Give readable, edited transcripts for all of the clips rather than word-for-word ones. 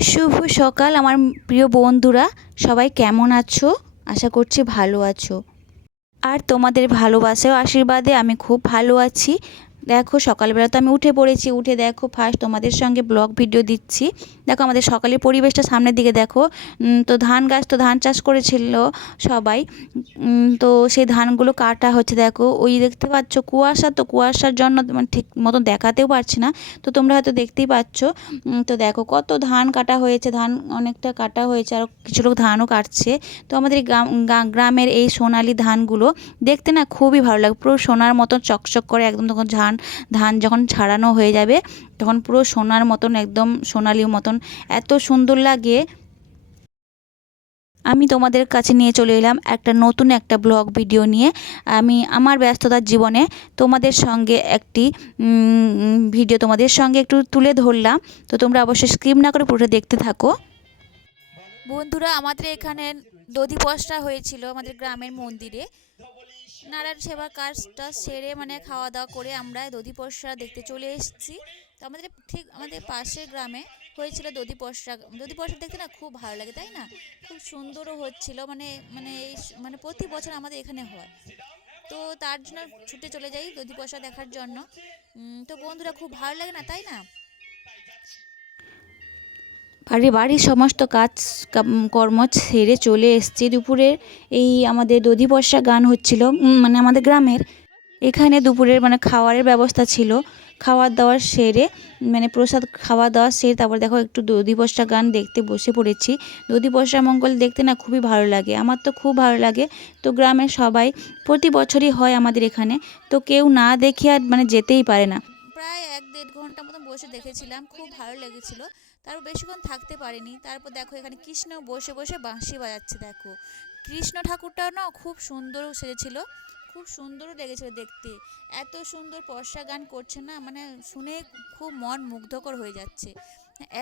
শুভ সকাল আমার প্রিয় বন্ধুরা, সবাই কেমন আছো? আশা করছি ভালো আছো। আর তোমাদের ভালোবাসা ও আশীর্বাদে আমি খুব ভালো আছি। দেখো সকালবেলা তো আমি উঠে পড়েছি, উঠে দেখো ফার্স্ট তোমাদের সঙ্গে ব্লগ ভিডিও দিচ্ছি। দেখো আমাদের সকালের পরিবেশটা সামনের দিকে দেখো। তো ধান গাছ, তো ধান চাষ করেছিল সবাই। তো সেই ধানগুলো কাটা হচ্ছে। দেখো ওই দেখতে পাচ্ছ কুয়াশা, তো কুয়াশার জন্য মানে ঠিক মতো দেখাতেও পারছি না। তো তোমরা হয়তো দেখতেই পাচ্ছ। তো দেখো কত ধান কাটা হয়েছে, ধান অনেকটা কাটা হয়েছে, আর কিছু লোক ধানও কাটছে। তো আমাদের গ্রামের এই সোনালি ধানগুলো দেখতে না খুবই ভালো লাগে, পুরো সোনার মতন চকচক করে একদম। তখন ধান যখন ছাড়ানো হয়ে যাবে তখন পুরো সোনার মতন, একদম সোনালি মতন এত সুন্দর লাগে। আমি তোমাদের কাছে নিয়ে চলে এলাম একটা নতুন একটা ব্লগ ভিডিও নিয়ে। আমি আমার ব্যস্ততার জীবনে তোমাদের সঙ্গে একটি ভিডিও তোমাদের সঙ্গে একটু তুলে ধরলাম। তো তোমরা অবশ্যই স্কিপ না করে পুরোটা দেখতে থাকো। বন্ধুরা, আমাদের এখানে দধি পসরা হয়েছিল আমাদের গ্রামের মন্দিরে। নারায়ণ সেবার কাজটা সেরে মানে খাওয়া দাওয়া করে আমরা দধি পসরা দেখতে চলে এসেছি। তো আমাদের ঠিক আমাদের পাশের গ্রামে হয়েছিল দধি পসরা। দধি পসরা দেখতে না খুব ভালো লাগে, তাই না? খুব সুন্দরও হচ্ছিল, মানে প্রতি বছর আমাদের এখানে হয়। তো তার জন্য ছুটে চলে যাই দধি পসরা দেখার জন্য। তো বন্ধুরা, খুব ভালো লাগে না, তাই না? বাড়ির সমস্ত কাজ কর্ম সেরে চলে এসেছি দুপুরের। এই আমাদের দধি পসরা গান হচ্ছিল, মানে আমাদের গ্রামের এখানে দুপুরের মানে খাওয়ারের ব্যবস্থা ছিল। খাওয়ার দাওয়ার সেরে মানে প্রসাদ খাওয়া দাওয়া সেরে তারপর দেখো একটু দধি পসরা গান দেখতে বসে পড়েছি। দধি পসরা মঙ্গল দেখতে না খুবই ভালো লাগে, আমার তো খুব ভালো লাগে। তো গ্রামের সবাই প্রতি বছরই হয় আমাদের এখানে, তো কেউ না দেখে আর মানে যেতেই পারে না। প্রায় 1-1.5 ঘন্টা মতন বসে দেখেছিলাম, খুব ভালো লেগেছিল। তারপর বেশিক্ষণ থাকতে পারিনি। তারপর দেখো এখানে কৃষ্ণ বসে বসে বাঁশি বাজাচ্ছে। দেখো কৃষ্ণ ঠাকুরটাও না খুব সুন্দর সেজেছিল, খুব সুন্দরও লেগেছিল দেখতে। এত সুন্দর পর্ষা গান করছে না, মানে শুনে খুব মন মুগ্ধকর হয়ে যাচ্ছে।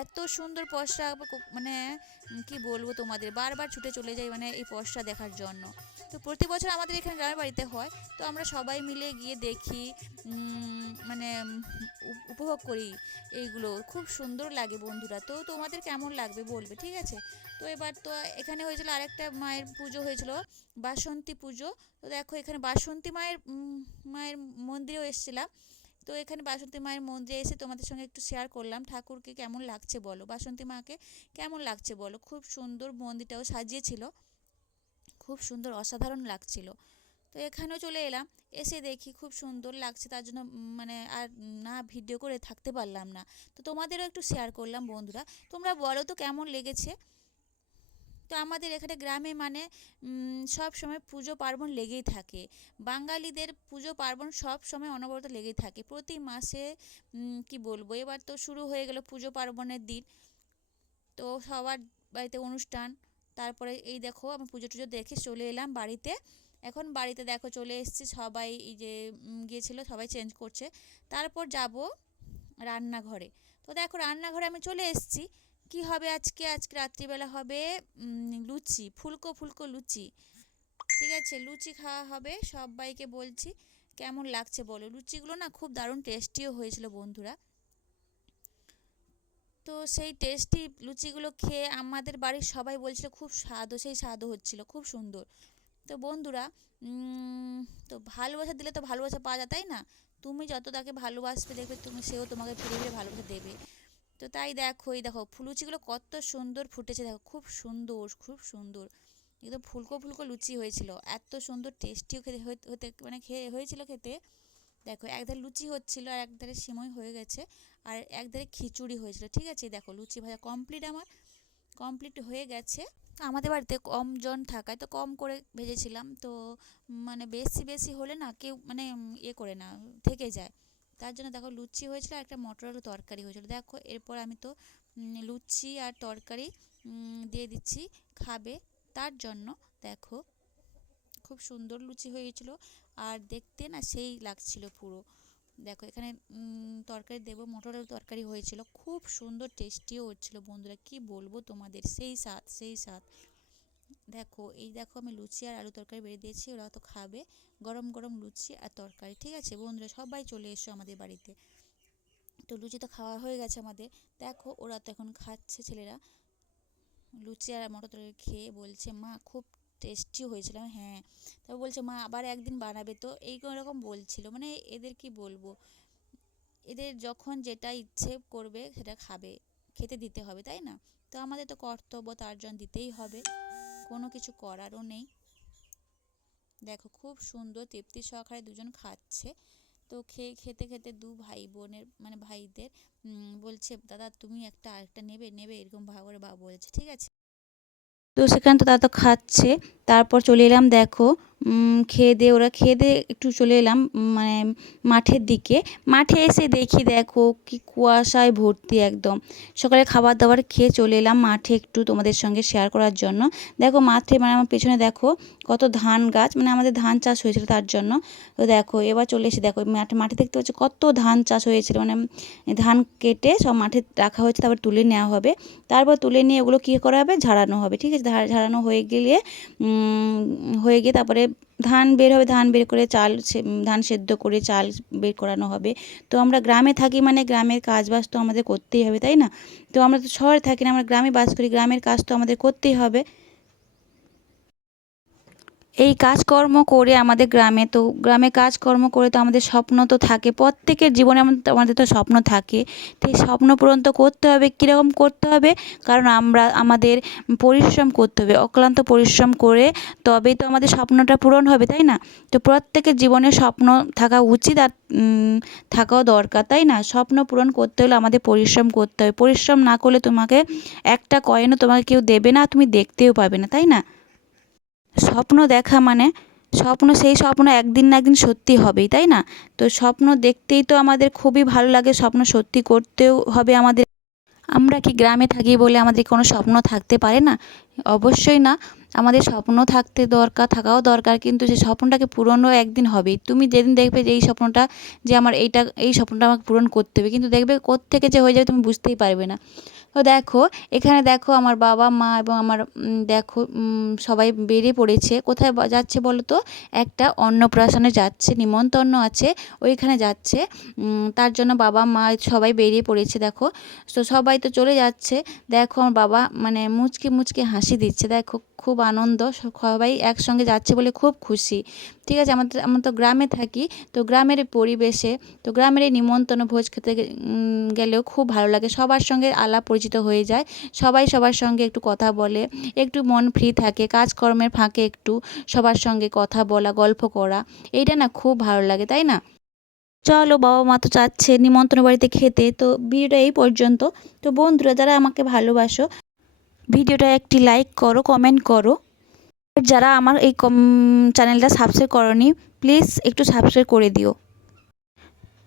এত সুন্দর পর্ষা, মানে কি বলবো তোমাদের, বারবার ছুটে চলে যাই মানে এই পর্ষা দেখার জন্য। তো প্রতি বছর আমাদের এখানে গ্রামের বাড়িতে হয়, তো আমরা সবাই মিলে গিয়ে দেখি, মানে উপভোগ করি। এইগুলো খুব সুন্দর লাগে বন্ধুরা। তো তোমাদের কেমন লাগবে বলবে, ঠিক আছে? তো এবার তো এখানে হয়েছিল আরেকটা মায়ের পুজো হয়েছিল, বাসন্তী পুজো। তো দেখো এখানে বাসন্তী মায়ের মন্দিরেও এসেছিলাম। তো এখানে বাসন্তী মায়ের মন্দিরে এসে তোমাদের সঙ্গে একটু শেয়ার করলাম ঠাকুরকে কেমন লাগছে বলো, বাসন্তী মাকে কেমন লাগছে বলো। খুব সুন্দর মন্দিরটাও সাজিয়েছিল, খুব সুন্দর, অসাধারণ লাগছিল। তো এখানেও চলে এলাম, এসে দেখি খুব সুন্দর লাগছে, তার জন্য মানে আর না ভিডিও করে থাকতে পারলাম না। তো তোমাদেরও একটু শেয়ার করলাম বন্ধুরা। তোমরা বলো তো কেমন লেগেছে। তো আমাদের এখানে গ্রামে মানে সব সময় পুজো পার্বণ লেগেই থাকে। বাঙালিদের পুজো পার্বণ সব সময় অনবরত লেগেই থাকে প্রতি মাসে। কি বলবো, এবার তো শুরু হয়ে গেল পুজো পার্বণের দিন। তো সবার বাড়িতে অনুষ্ঠান। তারপরে এই দেখো আমি পুজো টুজো দেখে চলে এলাম বাড়িতে। এখন বাড়িতে দেখো চলে এসেছি, সবাই এই যে গিয়েছিলো সবাই চেঞ্জ করছে। তারপর যাব রান্নাঘরে। তো দেখো রান্নাঘরে আমি চলে এসেছি। কি হবে আজকে? আজকে রাত্রিবেলা হবে লুচি, ফুলকো ফুলকো লুচি। ঠিক আছে, লুচি খাওয়া হবে। সবাইকে বলছি কেমন লাগছে বলো। লুচিগুলো না খুব দারুণ টেস্টিও হয়েছিল বন্ধুরা। তো সেই টেস্টি লুচিগুলো খেয়ে আমাদের বাড়ির সবাই বলছিল খুব স্বাদও, সেই স্বাদও হচ্ছিল, খুব সুন্দর। তো বন্ধুরা, তো ভালোবাসা দিলে তো ভালোবাসা পাওয়া যায়, তাই না? তুমি যত তাকে ভালোবাসবে দেখবে সেও তোমাকে ফিরে ফিরে ভালোবাসা দেবে। তো তাই দেখো, এই দেখো লুচিগুলো কত সুন্দর ফুটেছে, দেখো খুব সুন্দর, খুব সুন্দর, একদম ফুলকো ফুলকো লুচি হয়েছিল। এত সুন্দর টেস্টিও খেতে হতে মানে খেয়ে হয়েছিল খেতে। দেখো একধারে লুচি হচ্ছিল আর একধারে সিমই হয়ে গেছে, আর একধারে খিচুড়ি হয়েছিল। ঠিক আছে, দেখো লুচি ভাজা কমপ্লিট, আমার কমপ্লিট হয়ে গেছে। আমাদের বাড়িতে কম জন থাকায় তো কম করে ভেজেছিলাম। তো মানে বেশি বেশি হলে না কেউ মানে করে না, থেকে যায়। তার জন্য দেখো লুচি হয়েছিল আর একটা মটর আলু তরকারি হয়েছিল। দেখো এরপর আমি তো লুচি আর তরকারি দিয়ে দিচ্ছি খাবে তার জন্য। দেখো খুব সুন্দর লুচি হয়েছিল, আর দেখতে না সেই লাগছিল পুরো। দেখো এখানে তরকারি দেবো, মটর আলু তরকারি হয়েছিল, খুব সুন্দর টেস্টিও হচ্ছিলো বন্ধুরা। কি বলবো তোমাদের, সেই স্বাদ, সেই স্বাদ। দেখো এই দেখো আমি লুচি আর আলু তরকারি বেড়ে দিয়েছি, ওরা তো খাবে গরম গরম লুচি আর তরকারি। ঠিক আছে বন্ধুরা, সবাই চলে এসো আমাদের বাড়িতে। তো লুচি তো খাওয়া হয়ে গেছে আমাদের। দেখো ওরা তো এখন খাচ্ছে ছেলেরা লুচি আর মটর তরকারি খেয়ে বলছে মা খুব টেস্টি হয়েছিল। হ্যাঁ, তারপর বলছে মা আবার একদিন বানাবে তো, এই রকম বলছিল। মানে এদের কি বলবো, এদের যখন যেটা ইচ্ছে করবে সেটা খাবে, খেতে দিতে হবে, তাই না? তো আমাদের তো কর্তব্য, তার জন্য দিতেই হবে, কোনো কিছু করারও নেই। দেখো খুব সুন্দর তৃপ্তি সহকারে দুজন খাচ্ছে। তো খেতে খেতে দু ভাই বোনের মানে ভাইদের বলছে দাদা তুমি একটা আরেকটা নেবে নেবে এরকম ভাব করে বাবা বলছে, ঠিক আছে। তো সেখানে তো তারা তো খাচ্ছে। তারপর চলে এলাম দেখো খেয়ে দিয়ে, ওরা খেয়ে দিয়ে একটু চলে এলাম মানে মাঠের দিকে। মাঠে এসে দেখি দেখো কি কুয়াশায় ভর্তি একদম। সকালে খাবার দাবার খেয়ে চলে এলাম মাঠে একটু তোমাদের সঙ্গে শেয়ার করার জন্য। দেখো মাঠে মানে আমার পেছনে দেখো কত ধান গাছ, মানে আমাদের ধান চাষ হয়েছিল তার জন্য। তো দেখো এবার চলে এসে দেখো মাঠে দেখতে পাচ্ছি কত ধান চাষ হয়েছিল, মানে ধান কেটে সব মাঠে রাখা হয়েছে, তারপর তুলে নেওয়া হবে। তারপর তুলে নিয়ে ওগুলো কী করা হবে, ঝাড়ানো হবে, ঠিক আছে। ঝাড়ানো হয়ে গেলে তারপরে ধান বের হবে, ধান বের করে চাল ধান সেদ্ধ করে চাল বের করানো হবে। তো আমরা গ্রামে থাকি মানে গ্রামের কাজ বাজ তো আমাদের করতেই হবে, তাই না? তো আমরা তো শহরে থাকি না, আমরা গ্রামে বাস করি, গ্রামের কাজ তো আমাদের করতেই হবে। এই কাজকর্ম করে আমাদের গ্রামে, তো গ্রামে কাজকর্ম করে তো আমাদের স্বপ্ন তো থাকে, প্রত্যেকের জীবনে আমাদের তো স্বপ্ন থাকে। তো এই স্বপ্ন পূরণ তো করতে হবে। কীরকম করতে হবে? কারণ আমরা আমাদের পরিশ্রম করতে হবে, অক্লান্ত পরিশ্রম করে তবেই তো আমাদের স্বপ্নটা পূরণ হবে, তাই না? তো প্রত্যেকের জীবনে স্বপ্ন থাকা উচিত আর থাকাও দরকার, তাই না? স্বপ্ন পূরণ করতে হলে আমাদের পরিশ্রম করতে হবে। পরিশ্রম না করলে তোমাকে একটা কয়েনও তোমাকে কেউ দেবে না, তুমি দেখতেও পাবে না, তাই না? স্বপ্ন দেখা মানে সেই স্বপ্ন একদিন না একদিন সত্যি হবেই, তাই না? তো স্বপ্ন দেখতেই তো আমাদের খুবই ভালো লাগে, স্বপ্ন সত্যি করতেও হবে আমাদের। আমরা কি গ্রামে থাকি বলে আমাদের কোনো স্বপ্ন থাকতে পারে না? অবশ্যই না। আমাদের স্বপ্ন থাকাও দরকার, কিন্তু সেই স্বপ্নটাকে পূরণও একদিন হবেই। তুমি যেদিন দেখবে যে এই স্বপ্নটা, যে আমার এই স্বপ্নটা আমাকে পূরণ করতে হবে, কিন্তু দেখবে কোত্থেকে যে হয়ে যাবে তুমি বুঝতেই পারবে না। তো দেখো এখানে দেখো আমার বাবা মা এবং আমার দেখো সবাই বেরিয়ে পড়েছে। কোথায় যাচ্ছে বলো তো? একটা অন্নপ্রাশনে যাচ্ছে, নিমন্ত্রণ আছে, ওইখানে যাচ্ছে। তার জন্য বাবা মা সবাই বেরিয়ে পড়েছে দেখো। তো সবাই তো চলে যাচ্ছে। দেখো আমার বাবা মানে মুচকি মুচকি হাসি দিচ্ছে, দেখো খুব আনন্দ, সবাই একসঙ্গে যাচ্ছে বলে খুব খুশি। ঠিক আছে, আমরা তো গ্রামে থাকি, তো গ্রামের পরিবেশে, তো গ্রামের এই নিমন্ত্রণ ভোজ খেতে গেলেও খুব ভালো লাগে, সবার সঙ্গে আলাপ পরিচিত হয়ে যায়, সবাই সবার সঙ্গে একটু কথা বলে, একটু মন ফ্রি থাকে, কাজকর্মের ফাঁকে একটু সবার সঙ্গে কথা বলা, গল্প করা, এইটা না খুব ভালো লাগে, তাই না? চলো, বাবা মা তো চাচ্ছে নিমন্ত্রণ বাড়িতে খেতে। তো ভিডিওটা এই পর্যন্ত। তো বন্ধুরা যারা আমাকে ভালোবাসো, ভিডিওটা একটি লাইক করো, কমেন্ট করো। যারা আমার এই চ্যানেলটা সাবস্ক্রাইব করনি, প্লিজ একটু সাবস্ক্রাইব করে দিও।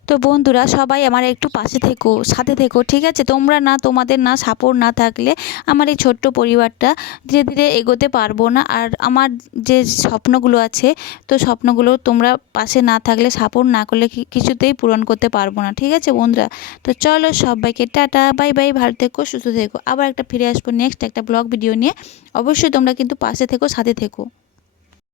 তো বন্ধুরা সবাই আমার একটু পাশে থেকো, সাথে থেকো, ঠিক আছে? তোমাদের না সাপোর্ট না থাকলে আমার এই ছোট্ট পরিবারটা ধীরে ধীরে এগোতে পারবো না। আর আমার যে স্বপ্নগুলো আছে, তো স্বপ্নগুলো তোমরা পাশে না থাকলে, সাপোর্ট না করলে কিছুতেই পূরণ করতে পারবো না, ঠিক আছে বন্ধুরা? তো চলো সবাইকে টাটা, বাই বাই, ভালো থেকো, সুস্থ থেকো। আবার একটা ফিরে আসবো নেক্সট একটা ব্লগ ভিডিও নিয়ে। অবশ্যই তোমরা কিন্তু পাশে থেকো, সাথে থেকো।